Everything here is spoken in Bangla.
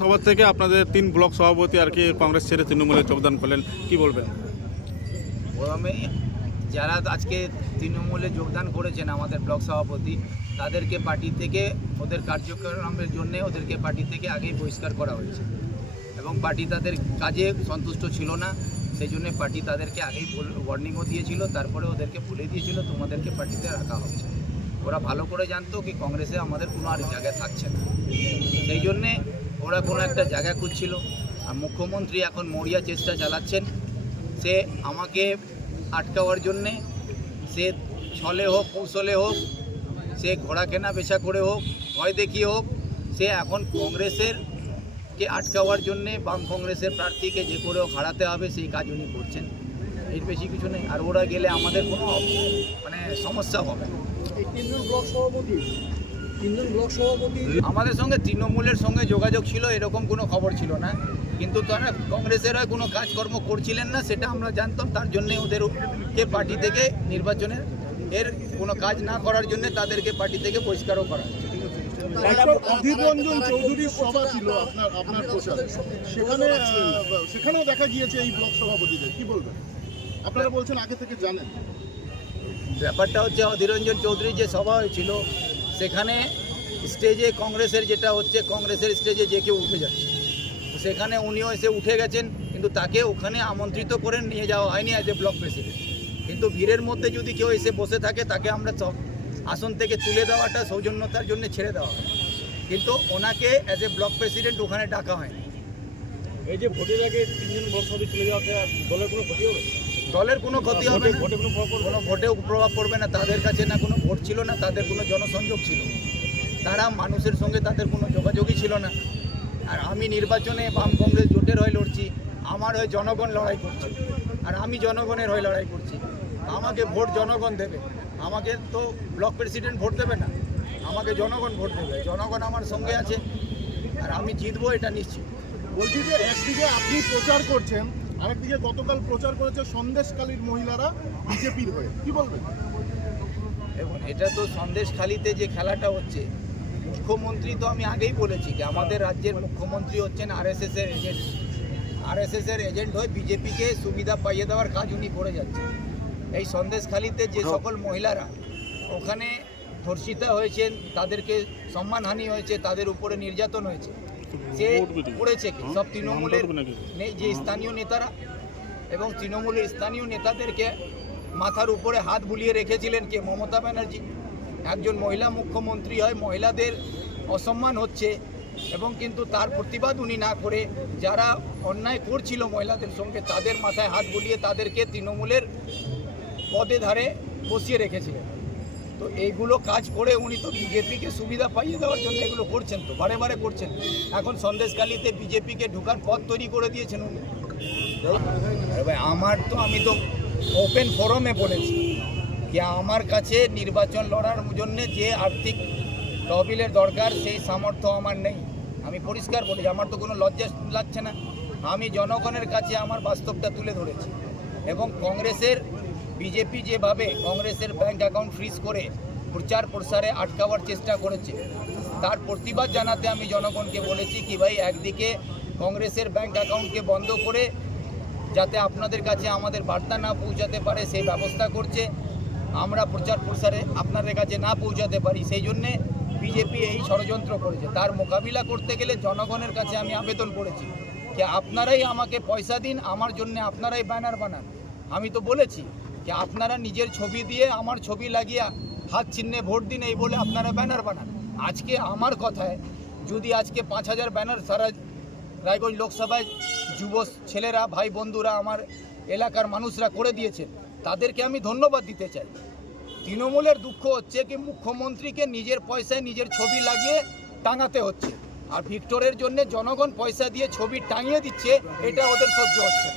সভা থেকে আপনাদের তিন ব্লক সভাপতি আর কি কংগ্রেস ছেড়ে তৃণমূলে যোগদান করলেন, কি বলবেন? প্রথমে যারা আজকে তৃণমূলে যোগদান করেছেন আমাদের ব্লক সভাপতি, তাদেরকে পার্টি থেকে ওদের কার্যক্রমের জন্য ওদেরকে পার্টি থেকে আগেই বহিষ্কার করা হয়েছে। এবং পার্টি তাদের কাজে সন্তুষ্ট ছিল না সেই জন্য পার্টি তাদেরকে আগেই ওয়ার্নিংও দিয়েছিল, তারপরে ওদেরকে বলে দিয়েছিল, তোমাদেরকে পার্টিতে রাখা হচ্ছে ওরা ভালো করে জানতো কি কংগ্রেসে আমাদের কোনো আর জায়গায় থাকছে না। সেই জন্যে ওরা কোনো একটা জায়গা খুঁজছিল, আর মুখ্যমন্ত্রী এখন মরিয়া চেষ্টা চালাচ্ছেন। সে আমাকে আটকাওয়ার জন্যে, সে ছলে হোক, কৌশলে হোক, সে ঘোড়া কেনা বেচা করে হোক, ভয় দেখিয়ে হোক, সে এখন কংগ্রেসের কে আটকাওয়ার জন্যে বাম কংগ্রেসের প্রার্থীকে যে করে হোক হারাতে হবে, সেই কাজ উনি করছেন। এর বেশি কিছু নেই। আর ওরা গেলে আমাদের কোনো মানে সমস্যা হবে না। তিনজন ব্লক সভাপতি। আমাদের সঙ্গে তৃণমূলের সঙ্গে যোগাযোগ ছিল এরকম কোনো খবর ছিল না। কিন্তু তারা কংগ্রেসের হয়ে কোনো কাজকর্ম করছিলেন না সেটা আমরা জানতাম। তার জন্যে ওদেরকে পার্টি থেকে নির্বাচনের এর কোনো কাজ না করার জন্য তাদেরকে পার্টি থেকে বহিষ্কারও করা চৌধুরীর সভা ছিল আপনার আপনার প্রচারে। সেখানে সেখানেও দেখা গিয়েছে এই ব্লক সভাপতিদের। কি বলবেন? আপনারা বলছেন আগে থেকে জানেন। ব্যাপারটা হচ্ছে অধীরঞ্জন চৌধুরীর যে সভা হয়েছিল সেখানে স্টেজে কংগ্রেসের যেটা হচ্ছে, কংগ্রেসের স্টেজে যে কেউ উঠে যাচ্ছে। সেখানে উনিও এসে উঠে গেছেন, কিন্তু তাকে ওখানে আমন্ত্রিত করে নিয়ে যাওয়া হয়নি অ্যাজ এ ব্লক প্রেসিডেন্ট কিন্তু ভিড়ের মধ্যে যদি কেউ এসে বসে থাকে, তাকে আমরা আসন থেকে তুলে দেওয়াটা সৌজন্যতার জন্য ছেড়ে দেওয়া হয়। কিন্তু ওনাকে অ্যাজ এ ব্লক প্রেসিডেন্ট ওখানে ডাকা হয়নি। এই যে ভোটের আগে তিনজন ব্লক সভাপতি চলে যাওয়াতে দলের কোনো ক্ষতি হবে? দলের কোনো ক্ষতি হবে না। ভোটে কোনো প্রভাব পড়বে ভোটেও প্রভাব পড়বে না। তাদের কাছে না কোনো ভোট ছিল না তাদের কোনো জনসংযোগ ছিল না। তারা মানুষের সঙ্গে তাদের কোনো যোগাযোগই ছিল না। আর আমি নির্বাচনে বাম কংগ্রেস জোটের হয়ে লড়ছি আমার হয়ে জনগণ লড়াই করছে। আর আমি জনগণের হয়ে লড়াই করছি। আমাকে ভোট জনগণ দেবে। আমাকে তো ব্লক প্রেসিডেন্ট ভোট দেবে না। আমাকে জনগণ ভোট দেবে। জনগণ আমার সঙ্গে আছে। আর আমি জিতবো এটা নিশ্চিত। বলছি যে একদিকে আপনি প্রচার করছেন আরেকদিকে গতকাল প্রচার করেছে সন্দেশকালীর মহিলারা বিজেপির হয়ে। কি বলবেন? এবং এটা তো সন্দেশখালিতে যে খেলাটা হচ্ছে মুখ্যমন্ত্রী তো আমি আগেই বলেছি যে আমাদের রাজ্যের মুখ্যমন্ত্রী হচ্ছেন আরএসএস এর এজেন্ট আরএসএস এর এজেন্ট হয়ে বিজেপিকে সুবিধা পাইয়ে দেওয়ার কাজ উনি করে যাচ্ছেন। এই সন্দেশখালিতে যে সকল মহিলারা ওখানে ধর্ষিতা হয়েছেন তাদেরকে সম্মানহানি হয়েছে তাদের উপরে নির্যাতন হয়েছে। করেছে কি? সব তৃণমূলের যে স্থানীয় নেতারা এবং তৃণমূলের স্থানীয় নেতাদেরকে মাথার উপরে হাত বুলিয়ে রেখেছিলেন কে? মমতা ব্যানার্জি। একজন মহিলা মুখ্যমন্ত্রী হয় মহিলাদের অসম্মান হচ্ছে এবং কিন্তু তার প্রতিবাদ উনি না করে যারা অন্যায় করছিল মহিলাদের সঙ্গে তাদের মাথায় হাত বুলিয়ে তাদেরকে তৃণমূলের পদে ধারে বসিয়ে রেখেছিলেন। তো এইগুলো কাজ করে উনি তো বিজেপিকে সুবিধা পাইয়ে দেওয়ার জন্য এগুলো করছেন তো, বারে বারে করছেন। এখন সন্দেশকালীতে বিজেপিকে ঢুকার পথ তৈরি করে দিয়েছেন উনি। ভাই, আমার তো, আমি তো ওপেন ফোরামে বলেছি যে আমার কাছে নির্বাচন লড়ার জন্য যে আর্থিক তহবিলের দরকার, সেই সামর্থ্য আমার নেই। আমি পরিষ্কার বলি আমার তো কোনো লজ্জা লাগছে না। আমি জনগণের কাছে আমার বাস্তবটা তুলে ধরেছি এবং কংগ্রেসের বিজেপি যেভাবে কংগ্রেসের ব্যাংক অ্যাকাউন্ট ফ্রিজ করে প্রচার প্রসারে আটকাবার চেষ্টা করেছে, তার প্রতিবাদ জানাতে আমি জনগণকে বলেছি কি ভাই, একদিকে কংগ্রেসের ব্যাংক অ্যাকাউন্টকে বন্ধ করে যাতে আপনাদের কাছে আমাদের বার্তা না পৌঁছাতে পারে, সেই ব্যবস্থা করছে। আমরা প্রচার প্রসারে আপনাদের কাছে না পৌঁছাতে পারি, সেই জন্যে বিজেপি এই ষড়যন্ত্র করেছে। তার মোকাবিলা করতে গেলে জনগণের কাছে আমি আবেদন করেছি যে আপনারাই আমাকে পয়সা দিন, আমার জন্য আপনারাই ব্যানার বানান। আমি তো বলেছি যে আপনারা নিজের ছবি দিয়ে আমার ছবি লাগিয়ে হাত চিহ্নে ভোট দিন এই বলে আপনারা ব্যানার বানান। আজকে আমার কথায় যদি আজকে পাঁচ হাজার ব্যানার সারা রায়গঞ্জ লোকসভায় যুব ছেলেরা, ভাই বন্ধুরা, আমার এলাকার মানুষরা করে দিয়েছে তাদেরকে আমি ধন্যবাদ দিতে চাই। তৃণমূলের দুঃখ হচ্ছে কি মুখ্যমন্ত্রীকে নিজের পয়সায় নিজের ছবি লাগিয়ে টাঙাতে হচ্ছে। আর ভিক্টরের জন্য জনগণ পয়সা দিয়ে ছবি টাঙিয়ে দিচ্ছে, এটা ওদের সহ্য হচ্ছে।